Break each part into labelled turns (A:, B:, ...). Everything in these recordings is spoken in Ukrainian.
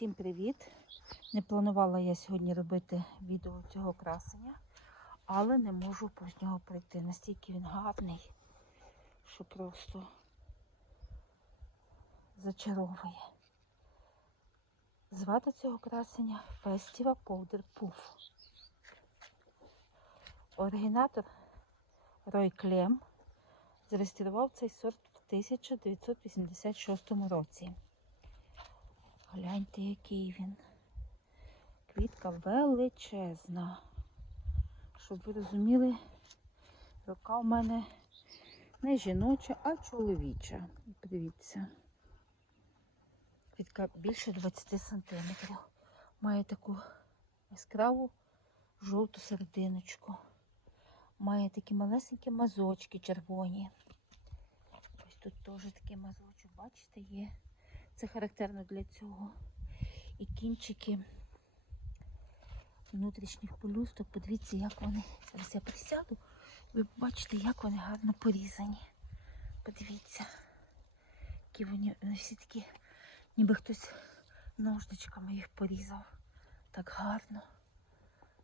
A: Всім привіт! Не планувала я сьогодні робити відео цього красення, але не можу повз нього пройти. Настільки він гарний, що просто зачаровує. Звати цього красення Festiva Powder Puff. Оригінатор Рой Клем зареєстрував цей сорт в 1986 році. Гляньте, який він. Квітка величезна. Щоб ви розуміли, рука в мене не жіноча, а чоловіча. Подивіться. Квітка більше 20 сантиметрів. Має таку яскраву жовту серединочку. Має такі малесенькі мазочки червоні. Ось тут теж такий мазочок, бачите, є. Це характерно для цього. І кінчики внутрішніх пелюсток. Подивіться, як вони. Зараз я присяду. Ви побачите, як вони гарно порізані. Подивіться, які вони, вони всі такі, ніби хтось ножничками їх порізав. Так гарно.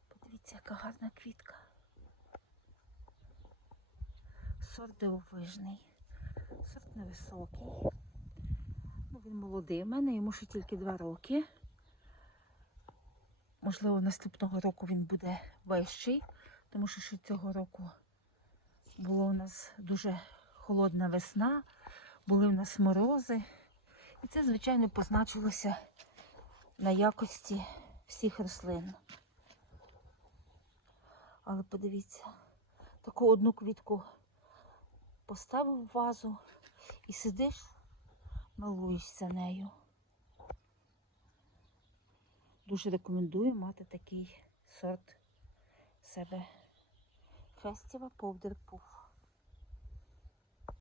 A: Подивіться, яка гарна квітка. Сорт дивовижний. Сорт невисокий. Він молодий у мене, йому ще тільки два роки. Можливо, наступного року він буде вищий, тому що ще цього року була у нас дуже холодна весна, були в нас морози. І це, звичайно, позначилося на якості всіх рослин. Але подивіться, таку одну квітку поставив в вазу і сидиш милуєшся нею. Дуже рекомендую мати такий сорт себе. Фестіва Powder Puff.